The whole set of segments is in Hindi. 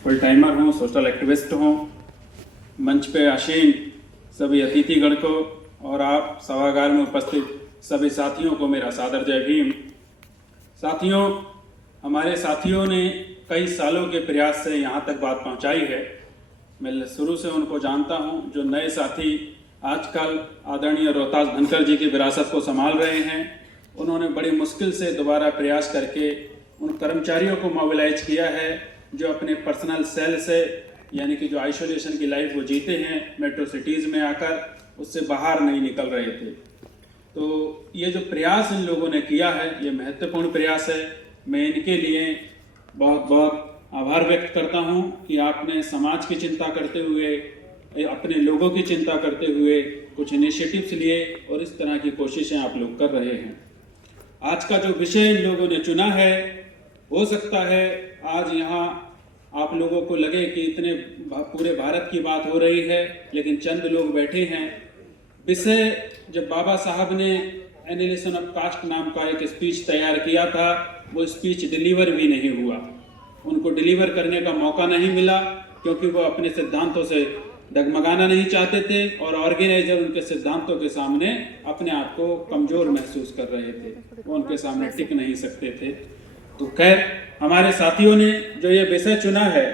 फुल टाइमर हूँ, सोशल एक्टिविस्ट हूँ। मंच पे आसीन सभी अतिथिगण को और आप सभागार में उपस्थित सभी साथियों को मेरा सादर जय भीम। साथियों, हमारे साथियों ने कई सालों के प्रयास से यहाँ तक बात पहुँचाई है। मैं शुरू से उनको जानता हूँ। जो नए साथी आजकल आदरणीय रोहतास धनखड़ जी की विरासत को संभाल रहे हैं, उन्होंने बड़ी मुश्किल से दोबारा प्रयास करके उन कर्मचारियों को मोबिलाइज किया है जो अपने पर्सनल सेल से, यानी कि जो आइसोलेशन की लाइफ वो जीते हैं मेट्रो सिटीज़ में आकर, उससे बाहर नहीं निकल रहे थे। तो ये जो प्रयास इन लोगों ने किया है, ये महत्वपूर्ण प्रयास है। मैं इनके लिए बहुत बहुत आभार व्यक्त करता हूँ कि आपने समाज की चिंता करते हुए, अपने लोगों की चिंता करते हुए कुछ इनिशिएटिव्स लिए और इस तरह की कोशिशें आप लोग कर रहे हैं। आज का जो विषय इन लोगों ने चुना है, हो सकता है आज यहाँ आप लोगों को लगे कि इतने पूरे भारत की बात हो रही है, लेकिन चंद लोग बैठे हैं। विषय जब बाबा साहब ने एनिहिलेशन ऑफ कास्ट नाम का एक स्पीच तैयार किया था, वो स्पीच डिलीवर भी नहीं हुआ। उनको डिलीवर करने का मौका नहीं मिला क्योंकि वो अपने सिद्धांतों से डगमगाना नहीं चाहते थे और ऑर्गेनाइजर उनके सिद्धांतों के सामने अपने आप को कमजोर महसूस कर रहे थे, वो उनके सामने टिक नहीं सकते थे। तो खैर, हमारे साथियों ने जो ये विषय चुना है,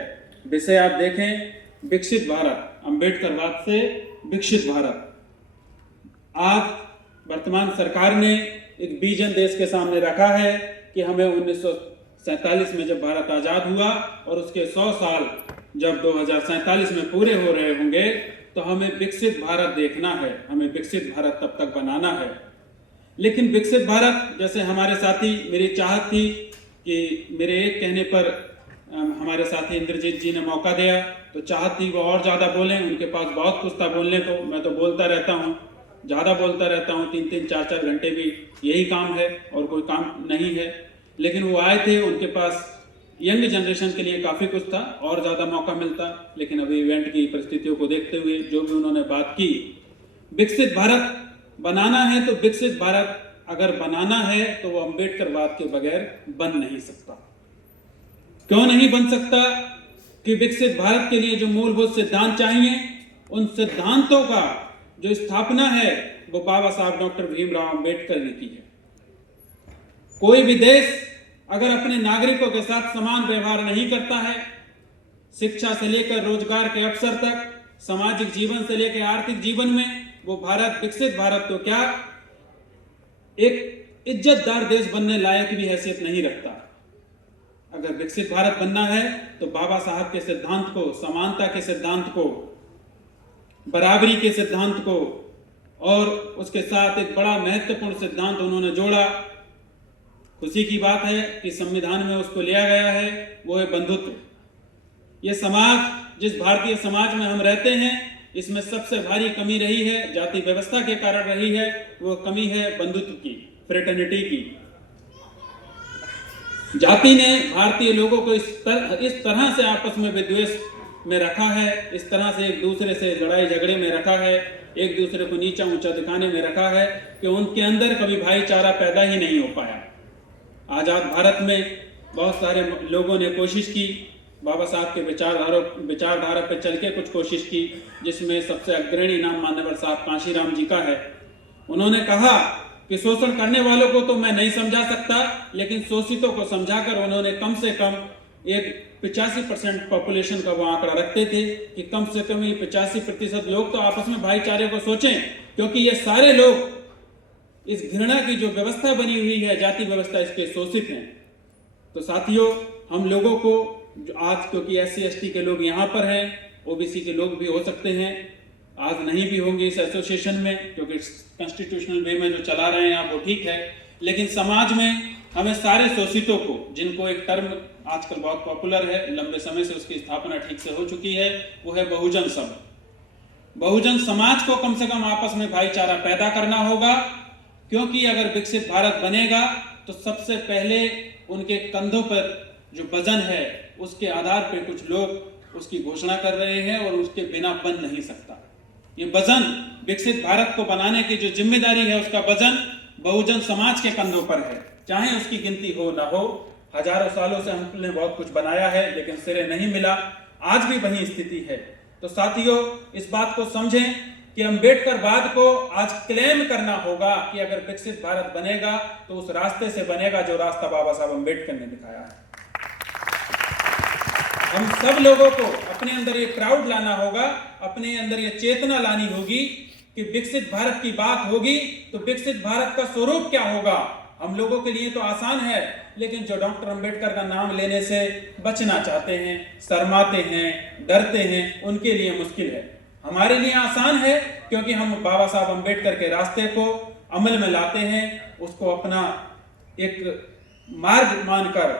विषय आप देखें, विकसित भारत, अम्बेडकरवाद से विकसित भारत। आज वर्तमान सरकार ने एक विजन देश के सामने रखा है कि हमें 1947 में जब भारत आज़ाद हुआ और उसके 100 साल जब 2047 में पूरे हो रहे होंगे, तो हमें विकसित भारत देखना है, हमें विकसित भारत तब तक बनाना है। लेकिन विकसित भारत, जैसे हमारे साथी, मेरी चाहत थी कि मेरे एक कहने पर हमारे साथी इंद्रजीत जी ने मौका दिया, तो चाहत थी वो और ज़्यादा बोलें, उनके पास बहुत कुछ था बोलने को। मैं तो बोलता रहता हूँ, ज़्यादा बोलता रहता हूँ, 3-3, 4-4 घंटे भी यही काम है और कोई काम नहीं है। लेकिन वो आए थे, उनके पास यंग जनरेशन के लिए काफ़ी कुछ था, और ज़्यादा मौका मिलता, लेकिन अभी इवेंट की परिस्थितियों को देखते हुए जो भी उन्होंने बात की, विकसित भारत बनाना है तो विकसित भारत अगर बनाना है तो वो अम्बेडकरवाद के बगैर बन नहीं सकता। क्यों नहीं बन सकता? कि विकसित भारत के लिए जो मूलभूत सिद्धांत चाहिए, उन सिद्धांतों का जो स्थापना है वो बाबा साहब डॉक्टर भीमराव अम्बेडकर ने की है। कोई भी देश अगर अपने नागरिकों के साथ समान व्यवहार नहीं करता है, शिक्षा से लेकर रोजगार के अवसर तक, सामाजिक जीवन से लेकर आर्थिक जीवन में, वो भारत, विकसित भारत तो क्या, एक इज्जतदार देश बनने लायक भी हैसियत नहीं रखता। अगर विकसित भारत बनना है तो बाबा साहब के सिद्धांत को, समानता के सिद्धांत को, बराबरी के सिद्धांत को, और उसके साथ एक बड़ा महत्वपूर्ण सिद्धांत उन्होंने जोड़ा। खुशी की बात है कि संविधान में उसको लिया गया है, वो है बंधुत्व। ये समाज, जिस भारतीय समाज में हम रहते हैं, इसमें सबसे भारी कमी रही है, जाति व्यवस्था के कारण रही है, वो कमी है बंधुत्व की, फ्रेटर्निटी की। जाति ने भारतीय लोगों को इस तरह से आपस में विद्वेष में रखा है, इस तरह से एक दूसरे से लड़ाई झगड़े में रखा है, एक दूसरे को नीचा ऊंचा दिखाने में रखा है कि उनके अंदर कभी भाईचारा पैदा ही नहीं हो पाया। आजाद भारत में बहुत सारे लोगों ने कोशिश की, बाबा साहब के विचारधारा पर चल के कुछ कोशिश की, जिसमें सबसे अग्रणी नाम मान्यवर साहब कांशीराम जी का है। उन्होंने कहा कि शोषण करने वालों को तो मैं नहीं समझा सकता, लेकिन शोषितों को समझाकर उन्होंने कम से कम एक 85% पॉपुलेशन का वो आंकड़ा रखते थे कि कम से कम ये 85% लोग तो आपस में भाईचारे को सोचें, क्योंकि ये सारे लोग इस घृणा की जो व्यवस्था बनी हुई है, जाति व्यवस्था, इसके शोषित हैं। तो साथियों, हम लोगों को आज, क्योंकि SC/ST के लोग यहाँ पर हैं, OBC के लोग भी हो सकते हैं, आज नहीं भी होंगे इस एसोसिएशन में, क्योंकि कॉन्स्टिट्यूशनल वे में जो चला रहे हैं आप वो ठीक है, लेकिन समाज में हमें सारे शोषितों को, जिनको एक टर्म आजकल बहुत पॉपुलर है, लंबे समय से उसकी स्थापना ठीक से हो चुकी है, वो है बहुजन समाज। बहुजन समाज को कम से कम आपस में भाईचारा पैदा करना होगा, क्योंकि अगर विकसित भारत बनेगा तो सबसे पहले उनके कंधों पर जो वजन है, उसके आधार पर कुछ लोग उसकी घोषणा कर रहे हैं और उसके बिना बन नहीं सकता। ये वजन, विकसित भारत को बनाने की जो जिम्मेदारी है, उसका वजन बहुजन समाज के कंधों पर है, चाहे उसकी गिनती हो ना हो। हजारों सालों से हमने बहुत कुछ बनाया है लेकिन सिरे नहीं मिला, आज भी वही स्थिति है। तो साथियों, इस बात को समझें कि अम्बेडकरवाद को आज क्लेम करना होगा कि अगर विकसित भारत बनेगा तो उस रास्ते से बनेगा जो रास्ता बाबा साहब अम्बेडकर ने दिखाया है। हम सब लोगों को अपने अंदर ये प्राउड लाना होगा, अपने अंदर ये चेतना लानी होगी कि विकसित भारत की बात होगी तो विकसित भारत का स्वरूप क्या होगा। हम लोगों के लिए तो आसान है, लेकिन जो डॉक्टर अंबेडकर का नाम लेने से बचना चाहते हैं, शर्माते हैं, डरते हैं, उनके लिए मुश्किल है। हमारे लिए आसान है क्योंकि हम बाबा साहब अंबेडकर के रास्ते को अमल में लाते हैं, उसको अपना एक मार्ग मानकर,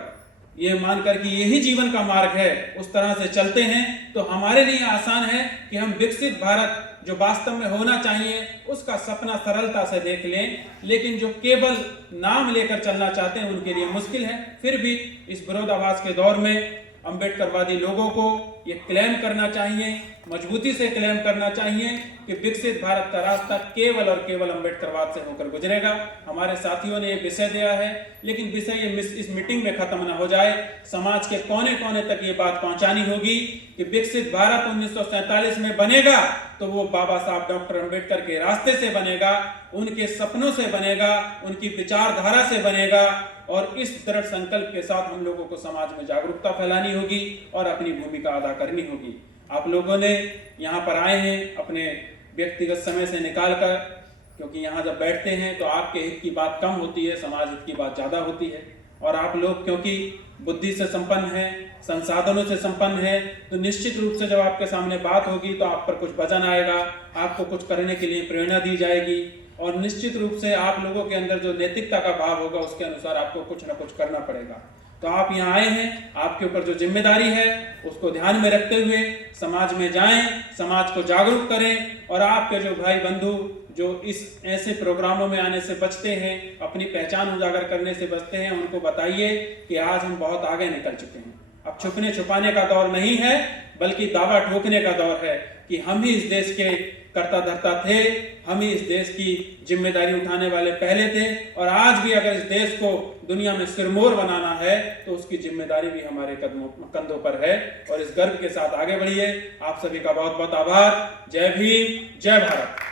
ये मानकर कि यही जीवन का मार्ग है, उस तरह से चलते हैं। तो हमारे लिए आसान है कि हम विकसित भारत जो वास्तव में होना चाहिए उसका सपना सरलता से देख लें, लेकिन जो केवल नाम लेकर चलना चाहते हैं उनके लिए मुश्किल है। फिर भी इस विरोधाभास के दौर में अम्बेडकरवादी लोगों को ये क्लेम करना चाहिए, मजबूती से क्लेम करना चाहिए कि विकसित भारत का रास्ता केवल और केवल अम्बेडकरवाद से होकर गुजरेगा। हमारे साथियों ने ये विषय दिया है, लेकिन विषय इस मीटिंग में खत्म न हो जाए, समाज के कोने कोने तक ये बात पहुंचानी होगी कि विकसित भारत 1947 में बनेगा तो वो बाबा साहब डॉक्टर अंबेडकर के रास्ते से बनेगा, उनके सपनों से बनेगा, उनकी विचारधारा से बनेगा। और इस दृढ़ संकल्प के साथ हम लोगों को समाज में जागरूकता फैलानी होगी और अपनी भूमिका अदा करनी होगी। आप लोगों ने यहाँ पर आए हैं अपने व्यक्तिगत समय से निकालकर, क्योंकि यहाँ जब बैठते हैं तो आपके हित की बात कम होती है, समाज हित की बात ज़्यादा होती है। और आप लोग क्योंकि बुद्धि से संपन्न हैं, संसाधनों से संपन्न हैं, तो निश्चित रूप से जब आपके सामने बात होगी तो आप पर कुछ वजन आएगा, आपको कुछ करने के लिए प्रेरणा दी जाएगी और निश्चित रूप से आप लोगों के अंदर जो नैतिकता का भाव होगा उसके अनुसार आपको कुछ ना कुछ करना पड़ेगा। तो आप यहाँ आए हैं, आपके ऊपर जो जिम्मेदारी है उसको ध्यान में रखते हुए समाज में जाएं, समाज को जागरूक करें। और आपके जो भाई बंधु जो इस ऐसे प्रोग्रामों में आने से बचते हैं, अपनी पहचान उजागर करने से बचते हैं, उनको बताइए कि आज हम बहुत आगे निकल चुके हैं। अब छुपने छुपाने का दौर नहीं है, बल्कि दावा ठोकने का दौर है कि हम ही इस देश के कर्ता धर्ता थे, हम ही इस देश की जिम्मेदारी उठाने वाले पहले थे। और आज भी अगर इस देश को दुनिया में सिरमौर बनाना है तो उसकी जिम्मेदारी भी हमारे कंधों पर है। और इस गर्व के साथ आगे बढ़िए। आप सभी का बहुत बहुत आभार। जय भीम, जय भारत।